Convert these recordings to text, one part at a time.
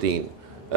3,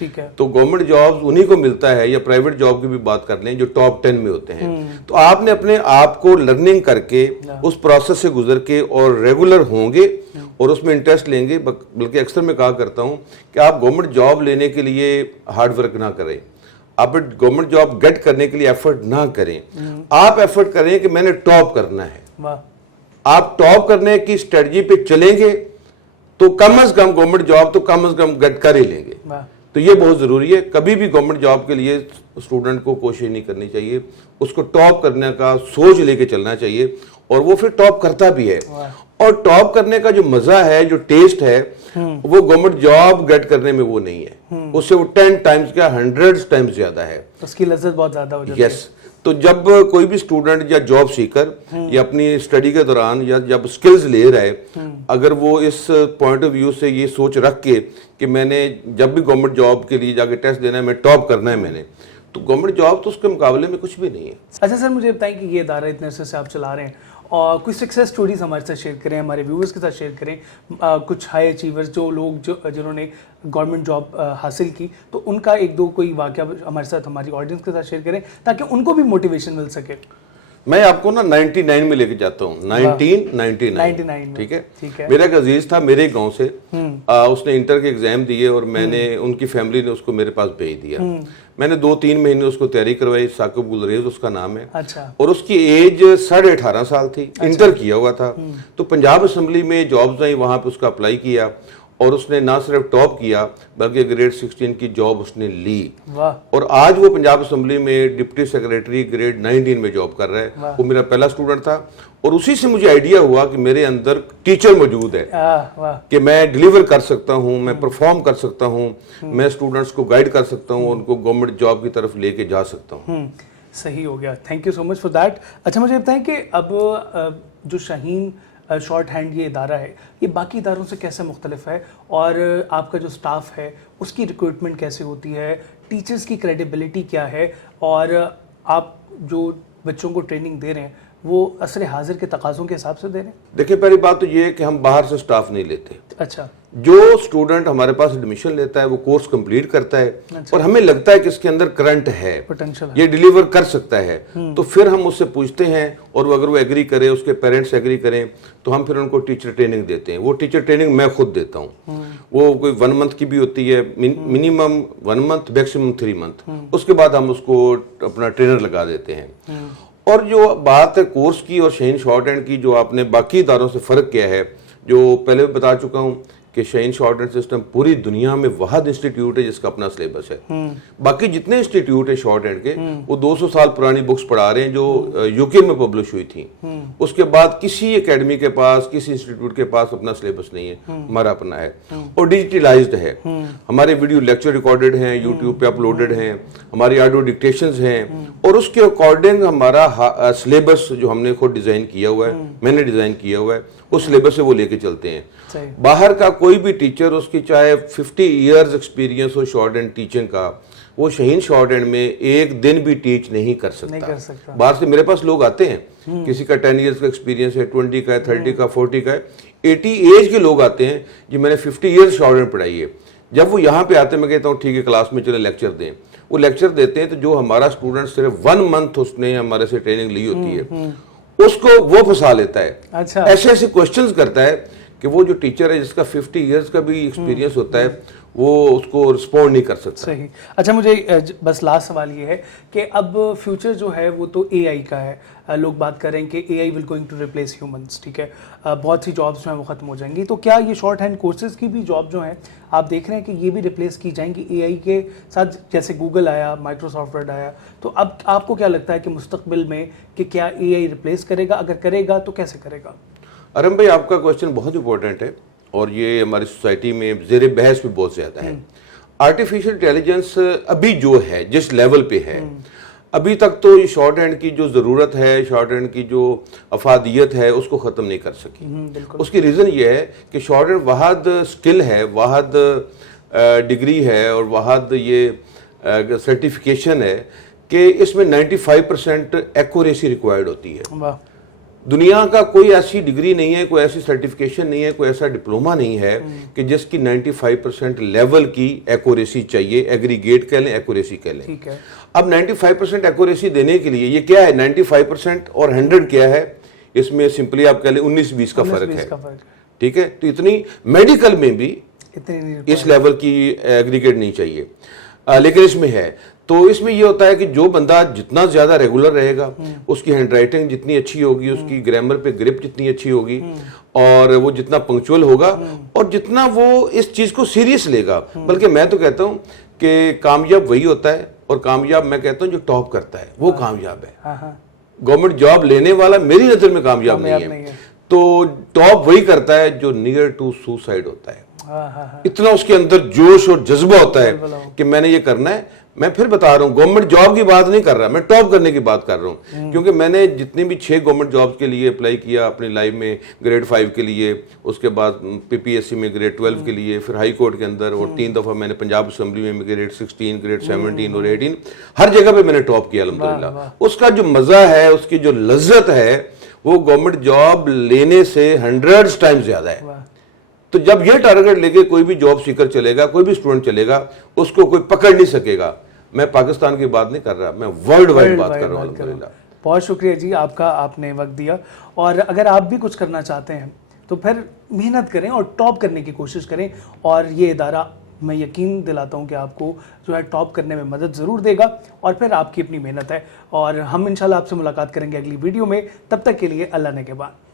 ٹھیک ہے. تو گورنمنٹ جابز انہی کو ملتا ہے, یا پرائیویٹ جاب کی بھی بات کر لیں جو ٹاپ 10 میں ہوتے ہیں. تو آپ نے اپنے آپ کو لرننگ کر کے اس پروسیس سے گزر کے اور ریگولر ہوں گے اور اس میں انٹرسٹ لیں گے. بلکہ اکثر میں کہا کرتا ہوں کہ آپ گورنمنٹ جاب لینے کے لیے ہارڈ ورک نہ کریں, آپ گورنمنٹ جاب گیٹ کرنے کے لیے ایفرٹ نہ کریں, آپ ایفرٹ کریں کہ میں نے ٹاپ کرنا ہے. آپ ٹاپ کرنے کی اسٹریٹجی پہ چلیں گے تو کم از کم گورنمنٹ جاب تو کم از کم گیٹ کر ہی لیں گے. تو یہ بہت ضروری ہے. کبھی بھی گورنمنٹ جاب کے لیے اسٹوڈنٹ کو کوشش نہیں کرنی چاہیے, اس کو ٹاپ کرنے کا سوچ لے کے چلنا چاہیے, اور وہ پھر ٹاپ کرتا بھی ہے. اور ٹاپ کرنے کا جو مزہ ہے, جو ٹیسٹ ہے, وہ گورنمنٹ جاب گیٹ کرنے میں وہ نہیں ہے, اس سے وہ 10 ٹائمز کیا 100 ٹائمز زیادہ ہے, اس کی لذت بہت زیادہ ہو جاتی ہے. یس. تو جب کوئی بھی اسٹوڈنٹ یا جاب سیکر یا اپنی اسٹڈی کے دوران یا جب سکلز لے رہا ہے, اگر وہ اس پوائنٹ آف ویو سے یہ سوچ رکھ کے کہ میں نے جب بھی گورنمنٹ جاب کے لیے جا کے ٹیسٹ دینا ہے, میں ٹاپ کرنا ہے میں نے, تو گورنمنٹ جاب تو اس کے مقابلے میں کچھ بھی نہیں ہے. اچھا سر, مجھے بتائیں کہ یہ ادارہ اتنے عرصے سے آپ چلا رہے ہیں, اور کچھ سکسیس سٹوریز ہمارے ساتھ شیئر کریں, ہمارے ویورز کے ساتھ شیئر کریں, کچھ ہائی اچیورز جو لوگ جنہوں نے گورنمنٹ جاب حاصل کی, تو ان کا ایک دو کوئی واقعہ ہمارے ساتھ ہماری آڈینس کے ساتھ شیئر کریں تاکہ ان کو بھی موٹیویشن مل سکے. میں آپ کو نا 99 میں لے کے جاتا ہوں, 1999. ٹھیک ہے. میرا ایک عزیز تھا میرے گاؤں سے, اس نے انٹر کے ایگزام دیے اور میں نے, ان کی فیملی نے اس کو میرے پاس بھیج دیا. میں نے 2-3 مہینے اس کو تیاری کروائی. ثاقب گلریز اس کا نام ہے, اور اس کی ایج 18.5 سال تھی, انٹر کیا ہوا تھا. تو پنجاب اسمبلی میں جابز آئی, وہاں پہ اس کا اپلائی کیا, اور اس نے نہ صرف ٹاپ کیا بلکہ گریڈ 16 کی جاب اس نے لی. اور آج وہ پنجاب اسمبلی میں ڈپٹی سیکریٹری گریڈ 19 میں جاب کر رہا ہے. وہ میرا پہلا اسٹوڈنٹ تھا, اور اسی سے مجھے آئیڈیا ہوا کہ میرے اندر ٹیچر موجود ہے, کہ میں ڈیلیور کر سکتا ہوں, میں پرفارم کر سکتا ہوں, میں اسٹوڈنٹس کو گائیڈ کر سکتا ہوں, ان کو گورنمنٹ جاب کی طرف لے کے جا سکتا ہوں. صحیح ہو گیا, thank you so much for that. اچھا مجھے بتائیں کہ اب جو شاہین شارٹ ہینڈ یہ ادارہ ہے, یہ باقی اداروں سے کیسے مختلف ہے, اور آپ کا جو سٹاف ہے اس کی ریکروٹمنٹ کیسے ہوتی ہے, ٹیچرز کی کریڈیبلٹی کیا ہے, اور آپ جو بچوں کو ٹریننگ دے رہے ہیں وہ عصر حاضر کے تقاضوں کے حساب سے دے رہے ہیں؟ دیکھیں, پہلی بات تو یہ ہے کہ ہم باہر سے سٹاف نہیں لیتے. اچھا. جو اسٹوڈنٹ ہمارے پاس ایڈمیشن لیتا ہے وہ کورس کمپلیٹ کرتا ہے, اور ہمیں لگتا ہے کہ اس کے اندر کرنٹ ہے, یہ ڈیلیور کر سکتا ہے, تو پھر ہم اس سے پوچھتے ہیں, اور اگر وہ ایگری کرے, اس کے پیرنٹس ایگری کریں, تو ہم پھر ان کو ٹیچر ٹریننگ دیتے ہیں. وہ ٹیچر ٹریننگ میں خود دیتا ہوں. وہ کوئی 1 منتھ کی بھی ہوتی ہے, منیمم 1 منتھ, میکسیمم 3 منتھ. اس کے بعد ہم اس کو اپنا ٹرینر لگا دیتے ہیں. اور جو بات ہے کورس کی اور شاہین شارٹ ہینڈ کی, جو آپ نے باقی اداروں سے فرق کیا ہے, جو پہلے بھی بتا چکا ہوں کہ شاہین شارٹ ہینڈ سسٹم پوری دنیا میں واحد انسٹیٹیوٹ ہے جس کا اپنا سلیبس ہے. باقی جتنے انسٹیٹیوٹ ہیں شارٹ ہینڈ کے, وہ 200 سال پرانی بکس پڑھا رہے ہیں جو UK میں پبلش ہوئی تھیں. اس کے بعد کسی اکیڈمی کے پاس, کسی انسٹیٹیوٹ کے پاس اپنا سلیبس نہیں ہے, ہمارا اپنا ہے, اور ڈیجیٹلائزڈ ہے. ہمارے ویڈیو لیکچر ریکارڈڈ ہیں, یوٹیوب پہ اپلوڈڈ ہیں, ہماری آڈیو ڈکٹیشنز ہیں, اور اس کے اکارڈنگ ہمارا سلیبس جو ہم نے خود ڈیزائن کیا ہوا ہے, میں نے ڈیزائن کیا ہوا ہے, اس سلیبس سے وہ لے کے چلتے ہیں. باہر کا کوئی بھی ٹیچر, اس کی چاہے 50 ایئرز ایکسپیرینس ہو شارٹ ہینڈ ٹیچنگ کا, وہ شاہین شارٹ ہینڈ میں ایک دن بھی ٹیچ نہیں کر سکتا. باہر سے میرے پاس لوگ آتے ہیں, کسی کا 10 ایئرز کا ایکسپیرینس ہے, 20 کا ہے, 30 کا, 40 کا ہے, 80 ایج کے لوگ آتے ہیں جی میں نے 50 ایئرز شارٹ ہینڈ پڑھائی ہے. جب وہ یہاں پہ آتے ہیں, میں کہتا ہوں ٹھیک ہے کلاس میں چلے لیکچر دیں. وہ لیکچر دیتے ہیں, تو جو ہمارا اسٹوڈنٹ صرف 1 منتھ اس نے ہمارے سے ٹریننگ لی ہوتی ہے, اس کو وہ پھنسا لیتا ہے. ایسے ایسے کوشچنز کرتا ہے کہ وہ جو ٹیچر ہے جس کا 50 ایئرز کا بھی ایکسپیرینس ہوتا ہے, وہ اس کو رسپونڈ نہیں کر سکتا. صحیح. اچھا مجھے بس لاسٹ سوال یہ ہے کہ اب فیوچر جو ہے وہ تو اے آئی کا ہے. لوگ بات کر رہے ہیں کہ A I will going to replace humans, ٹھیک ہے, بہت سی جابس جو ہیں وہ ختم ہو جائیں گی. تو کیا یہ شارٹ ہینڈ کورسز کی بھی جاب جو ہیں آپ دیکھ رہے ہیں کہ یہ بھی ریپلیس کی جائیں گی اے آئی کے ساتھ, جیسے گوگل آیا, مائکروسافٹ ورڈ آیا, تو اب آپ کو کیا لگتا ہے کہ مستقبل میں کہ کیا اے آئی ریپلیس کرے گا, اگر کرے گا تو کیسے کرے گا؟ ارم بھائی, آپ کا کوشچن بہت امپورٹنٹ ہے, اور یہ ہماری سوسائٹی میں زیر بحث بھی بہت زیادہ ہے. آرٹیفیشل انٹیلیجنس ابھی جو ہے جس لیول پہ ہے, ابھی تک تو یہ شارٹ ہینڈ کی جو ضرورت ہے, شارٹ ہینڈ کی جو افادیت ہے, اس کو ختم نہیں کر سکی. اس کی ریزن یہ ہے کہ شارٹ ہینڈ واحد سکل ہے, واحد ڈگری ہے, اور واحد یہ سرٹیفکیشن ہے کہ اس میں 95% ایکوریسی ریکوائرڈ ہوتی ہے. دنیا کا کوئی ایسی ڈگری نہیں ہے, کوئی ایسی سرٹیفکیشن نہیں ہے, کوئی ایسا ڈپلوما نہیں ہے کہ جس کی 95% لیول کی ایکوریسی چاہیے, ایگریگیٹ کہہ لیں, ایکوریسی کہہ لیں. اب 95% ایکوریسی دینے کے لیے یہ کیا ہے, 95% اور 100 کیا ہے, اس میں سمپلی آپ کہہ لیں 19-20 کا فرق ہے. ٹھیک ہے, تو اتنی میڈیکل میں بھی اس لیول کی ایگریگیٹ نہیں چاہیے, لیکن اس میں ہے. تو اس میں یہ ہوتا ہے کہ جو بندہ جتنا زیادہ ریگولر رہے گا, اس کی ہینڈ رائٹنگ جتنی اچھی ہوگی, اس کی گرامر پہ گرپ جتنی اچھی ہوگی, اور وہ جتنا پنکچول ہوگا, اور جتنا وہ اس چیز کو سیریس لے گا. بلکہ میں تو کہتا ہوں کہ کامیاب وہی ہوتا ہے, اور کامیاب میں کہتا ہوں جو ٹاپ کرتا ہے وہ کامیاب ہے. گورنمنٹ جاب لینے والا میری نظر میں کامیاب نہیں ہے. تو ٹاپ وہی کرتا ہے جو نیئر ٹو سوسائڈ ہوتا ہے. اتنا اس کے اندر جوش اور جذبہ ہوتا ہے کہ میں نے یہ کرنا ہے. میں پھر بتا رہا ہوں, گورنمنٹ جاب کی بات نہیں کر رہا, میں ٹاپ کرنے کی بات کر رہا ہوں. کیونکہ میں نے جتنی بھی 6 گورنمنٹ جابز کے لیے اپلائی کیا اپنی لائف میں, گریڈ 5 کے لیے, اس کے بعد PPSC میں گریڈ 12 کے لیے, پھر ہائی کورٹ کے اندر, اور 3 دفعہ میں نے پنجاب اسمبلی میں گریڈ 16, گریڈ 17 اور 18, ہر جگہ پہ میں نے ٹاپ کیا الحمدللہ. اس کا جو مزہ ہے, اس کی جو لذت ہے, وہ گورنمنٹ جاب لینے سے 100 ٹائم زیادہ ہے. تو جب یہ ٹارگٹ لے کے کوئی بھی جاب سیکر چلے گا, کوئی بھی اسٹوڈنٹ چلے گا, اس کو کوئی پکڑ نہیں سکے گا. میں پاکستان کی بات نہیں کر رہا, میں ورلڈ وائڈ بات کر رہا ہوں الحمدللہ. بہت شکریہ جی آپ کا, آپ نے وقت دیا. اور اگر آپ بھی کچھ کرنا چاہتے ہیں تو پھر محنت کریں اور ٹاپ کرنے کی کوشش کریں, اور یہ ادارہ میں یقین دلاتا ہوں کہ آپ کو جو ہے ٹاپ کرنے میں مدد ضرور دے گا, اور پھر آپ کی اپنی محنت ہے. اور ہم انشاءاللہ آپ سے ملاقات کریں گے اگلی ویڈیو میں. تب تک کے لیے اللہ نے کے بعد.